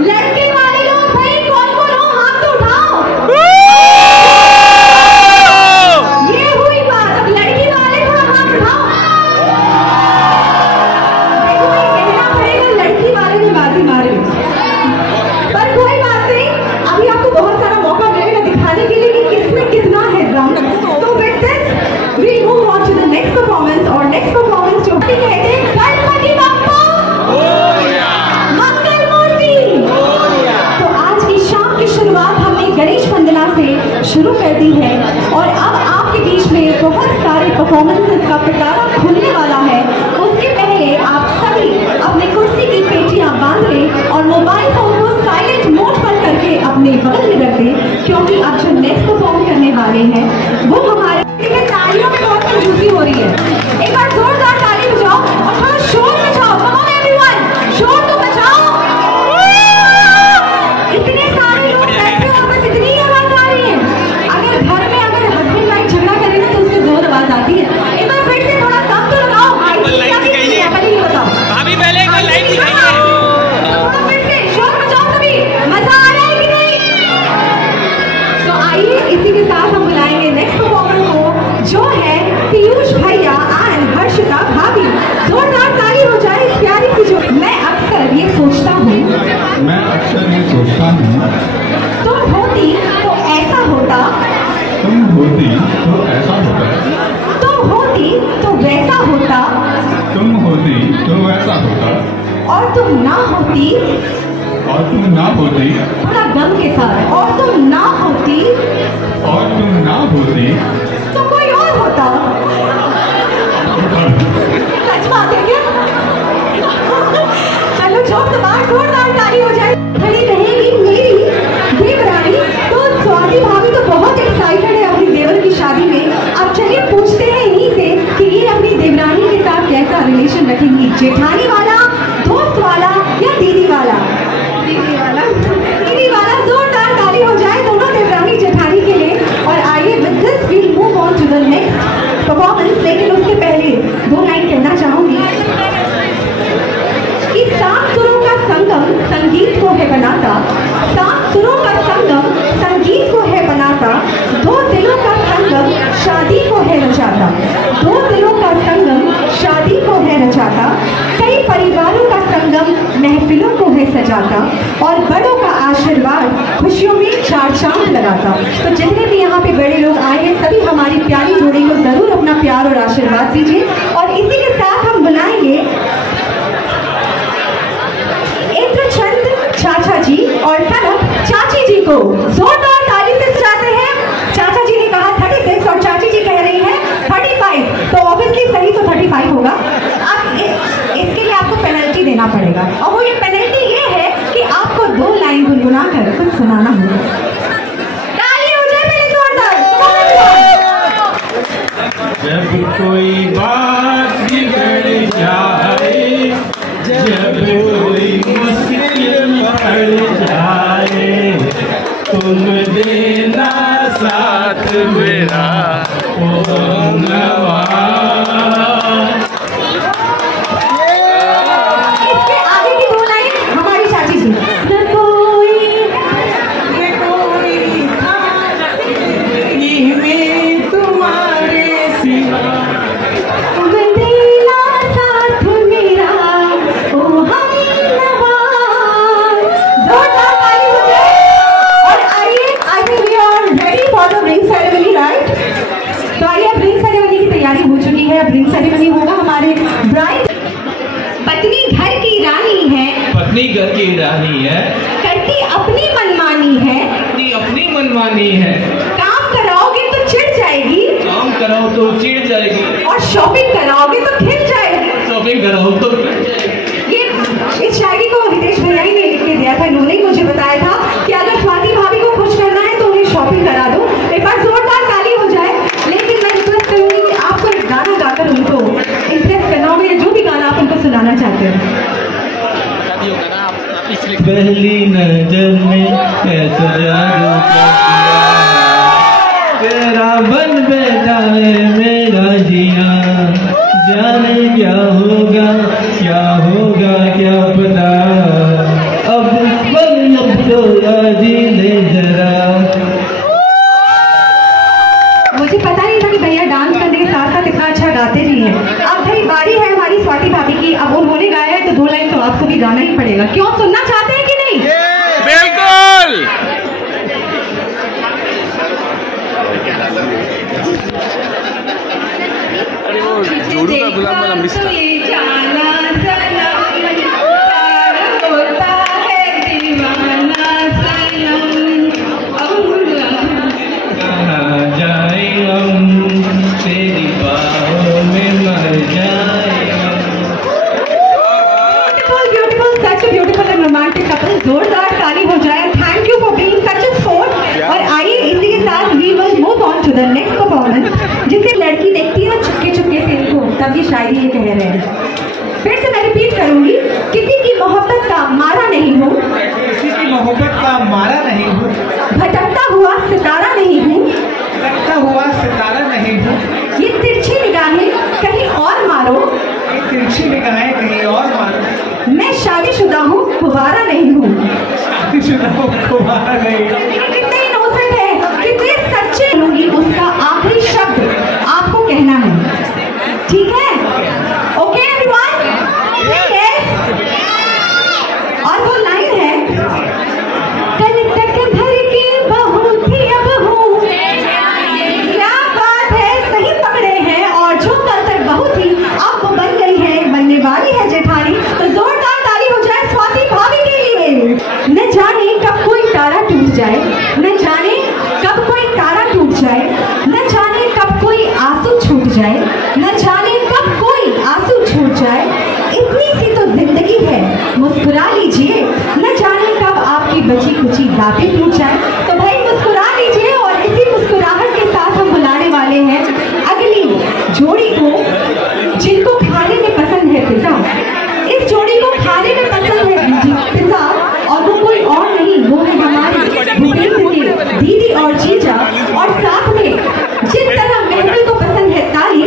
लड़के वाले लोग भाई कौन कौन हो, हाथ तो उठाओ। ये हुई बात। अब लड़की वाले थोड़ा हाथ उठाओ। देखो भाई, कहना पड़ेगा लड़की वाले ने बाजी मारी, पर कोई बात नहीं, अभी आपको बहुत सारा मौका मिलेगा दिखाने के लिए कि किसमें कितना है दम। तो with this we move on to the next performance. और नेक्स्ट परफॉर्मेंस जो कहते हैं गणपति बप्पा मंगल मूर्ति। तो आज की शाम की शुरुआत हमने गणेश वंदना से शुरू कर दी है और अब आपके बीच में बहुत सारे परफॉर्मेंसेस का पिटारा खुलने वाला है। उसके पहले आप सभी अपने कुर्सी की पेटियां बांध लें और मोबाइल फोन को साइलेंट मोड पर करके अपने बगल में रख दें, क्योंकि अब जो नेक्स्ट परफॉर्म करने वाले हैं वो हमारे तालियों में बहुत कंजूसी हो रही है। एक बार जोरदार ताली बजाओ और थोड़ा शोर मचाओ। कम ऑन एवरीवन, शोर तो मचाओ। इतने सारे लोग बैठे हो, बस इतनी ही आवाज आ रही है। अगर घर में अगर हस्बैंड वाइफ झगड़ा करे ना तो उससे जोर आवाज आती है। एक बार फिर से थोड़ा कम तो लगाओ। पहले ये बताओ, अभी पहले एक लाइट दिखाइए। थोड़ा फिर से शोर मचाओ सभी। मजा आ रहा है कि नहीं? तो आइए इसी के साथ हम बुलाएंगे नेक्स्ट परफॉर्मर को, जो है पीयूष भैया एंड हर्षिता भाभी। जोरदार ताली हो जाए इस प्यारी सी जो। मैं अक्सर ये सोचता हूँ तुम होती तो ऐसा होता, तुम होती तो ऐसा होता, तुम होती तो वैसा होता, तुम होती तो वैसा होता, और तुम ना होती, और तुम ना होती, थोड़ा गम के साथ, और तुम ना होती, और तुम ना होती तो कोई और होता। सच बात है क्या? चलो जोर से बाहर जोरदार ताली हो जाए। खड़ी रहेगी मेरी देवरानी। तो स्वाति भाभी तो बहुत एक्साइटेड है अपनी देवर की शादी में। अब चलिए पूछते हैं इन्हीं से कि ये अपनी देवरानी के साथ कैसा रिलेशन रखेंगी, जेठानी वाला, दोस्त वाला या दीदी वाला? दीदी वाला। दीदी वाला। जोरदार ताली हो जाए दोनों देवरानी जेठानी के लिए। और आइए with this we move on to the next performance. लेकिन उसके पहले दो लाइन कहना चाहूंगी कि सात सुरों का संगम संगीत को है बनाता, सात सुरों का संगम संगीत को है बनाता, दो दिलों का संगम शादी को है रचाता, दो दिलों का संगम शादी को है रचाता, कई परिवारों का संगम महफिलों को है सजाता, और बड़ों का आशीर्वाद खुशियों में चार चांद लगाता। तो जितने भी यहाँ पे बड़े लोग आए हैं सभी हमारी प्यारी जोड़ी को जरूर अपना प्यार और आशीर्वाद दीजिए। और इसी के साथ हम बुलाएंगे इंद्रचंद चाचा जी और कनक चाची जी को। जोरदार ताली से चाहते हैं। चाचा जी ने कहा 36 और चाची जी कह रही है 35, तो ऑब्वियसली सही तो 35 होगा। अब इसके लिए आपको पेनल्टी देना पड़ेगा, और वो ये पेनल्टी ये है कि आपको 2 लाइन गुनगुना कर कुछ सुनाना होगा। ताली हो जाए पहले जोरदार। जब कोई बात बिगड़ जाए, जब कोई मुश्किल पड़ जाए, तुम देना साथ मेरा ओ नवा। इसके आगे की 2 लाइन हमारी चाची जी। न कोई में तुम्हारे सिवा, तुम देना साथ मेरा ओ हमनवा। जोरदार ताली हो जाए। और आइए, I think we are ready for the ring ceremony, right? तो आइए, अब रिंग सेरेमनी की तैयारी हो चुकी है। अब रिंग सेरेमनी होगा। हमारे ब्राइड पत्नी घर की रानी है, पत्नी घर की रानी है, करती अपनी मनमानी है, पत्नी अपनी मनमानी है, काम कराओगे तो चिढ़ जाएगी, काम कराओ तो चिढ़ जाएगी, और शॉपिंग कराओगे तो खिल जाएगी। शॉपिंग कराओ तो ये इस शायरी को हितेश भैया ने लिख के दिया था। इन्होंने ही मुझे बताया था कि अगर स्वाति भाभी को खुश करना है तो उन्हें शॉपिंग करा दो। एक बार जोरदार ताली हो जाए। लेकिन मैं रिक्वेस्ट करूंगी कि आपको एक गाना गाकर उनको इंप्रेस करना होगा, जो भी गाना आप उनको सुनाना चाहते हैं। पहली नजर में ऐसा जादू तेरा बन बैठा है मेरा जिया, जाने क्या होगा क्या पता, अब इस पल आपको भी गाना ही पड़ेगा। क्यों, सुनना चाहते हैं कि नहीं? बिल्कुल। अरे वो जोड़ू का गुलाम वाला मिस था। कहाँ जाए हम, तेरी बाहों में मर जाए हम। Beautiful, such beautiful and romantic couple. जोरदार ताली हो जाए। Thank you for being such a sport. और आइए इसी के साथ we will move on to the next performance. जिसे लड़की देखती है चुपके चुपके से इनको, तब ये शायरी ये कह रहे हैं। फिर से मैं रिपीट करूंगी, किसी की मोहब्बत का मारा नहीं हूँ, किसी की मोहब्बत का मारा नहीं हूँ, भटकता हुआ सितारा नहीं हूँ, भटकता हुआ सितारा नहीं हूँ, ये तिरछी निगाहें कहीं और मारो, ये तिरछी निगाहें कहीं और मारो, मैं शादीशुदा हूँ कुंवारा नहीं हूँ। शादीशुदा हूँ कुंवारा नहीं हूँ। कितने इनोसेंट है, कितने सच्चे लूंगी। उसका आखिरी शब्द आपको कहना है, ठीक है? Okay everyone, yes. और वो लाइन है, कल तक घर की बहू थी अब हूँ। क्या बात है, सही पकड़े हैं। और जो कल तक बहू थी अब वो बन गई है, बनने वाली है जेठानी। तो जोरदार ताली हो जाए स्वाति भाभी के लिए। न जाने कब कोई तारा टूट जाए, न जाने कब कोई तारा टूट जाए, न जाने कब कोई आंसू छूट जाए, न जाने कब कोई आंसू छूट जाए। इतनी सी तो जिंदगी है, मुस्कुरा लीजिए। न जाने कब आपकी बची कुची बातें टूट जाए। तो भाई मुस्कुरा लीजिए। और इसी मुस्कुराहट के साथ हम बुलाने वाले हैं अगली जोड़ी को, जिनको खाने में पसंद है पिज्जा। इस जोड़ी को खाने में पसंद है पिज्जा, और वो कोई और नहीं, वो है हमारे भूपेंद्र के दीदी और जीजा। और साथ में जिस तरह महफिल को पसंद है ताली,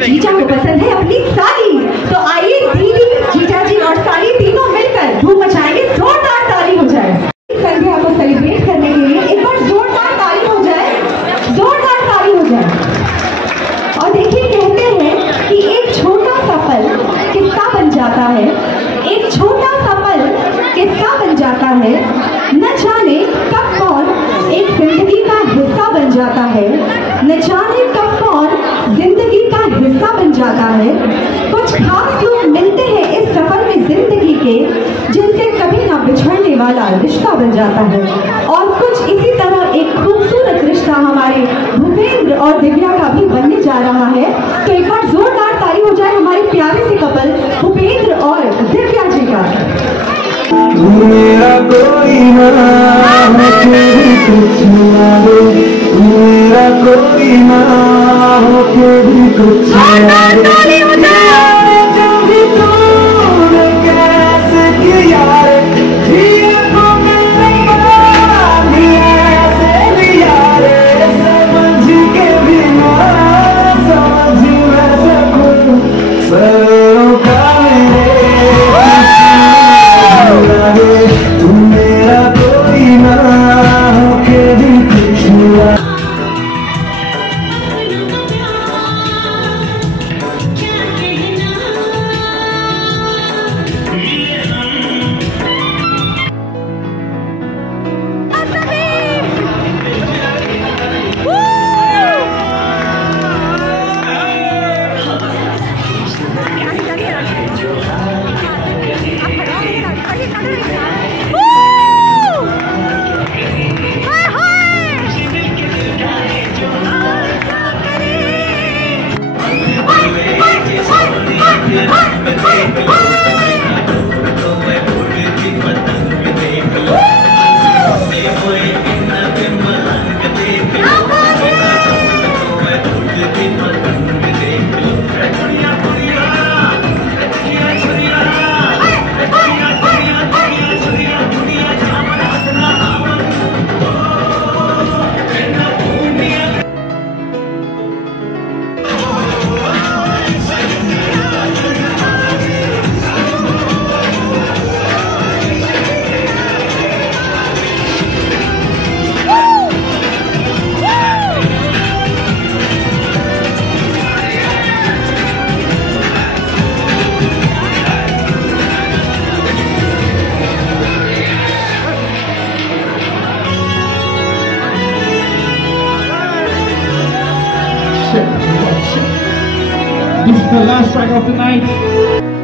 जीजा को पसंद है अपनी साली। तो आइए दीदी, जीजा जी और साली तीनों मिलकर धूम मचाएंगे। जोरदार ताली हो जाए संध्या को सेलिब्रेट करने के लिए। एक बार जोरदार ताली हो जाए, जोरदार ताली हो जाए। और देखिए, कहते हैं कि एक छोटा सा पल किस्सा बन जाता है, एक छोटा सा पल किस्सा बन जाता है। न जाने कब कौन एक जिंदगी का हिस्सा बन जाता है, न जाने कब कौन जिंदगी का हिस्सा बन जाता है। कुछ खास लोग मिलते हैं इस सफर में जिंदगी के, जिनसे कभी ना बिछड़ने वाला रिश्ता बन जाता है। और कुछ इसी तरह एक खूबसूरत रिश्ता हमारे भूपेंद्र और दिव्या का भी बनने जा रहा है। तो एक बार जोरदार ताली हो जाए हमारे प्यारे से कपल भूपेंद्र और दिव्या जी का। तू मेरा कोई ना हो के भी कुछ ना दे, तू मेरा कोई ना हो के भी कुछ ना दे। जो भी तूने कैसे किया रे, ये तो मैंने मानिया ऐसे लिया रे। समझ के भी ना समझ मैं सकूं, सरों का मेरे तू मेरा कोई ना हो के भी कुछ ना। This is the last track of the night.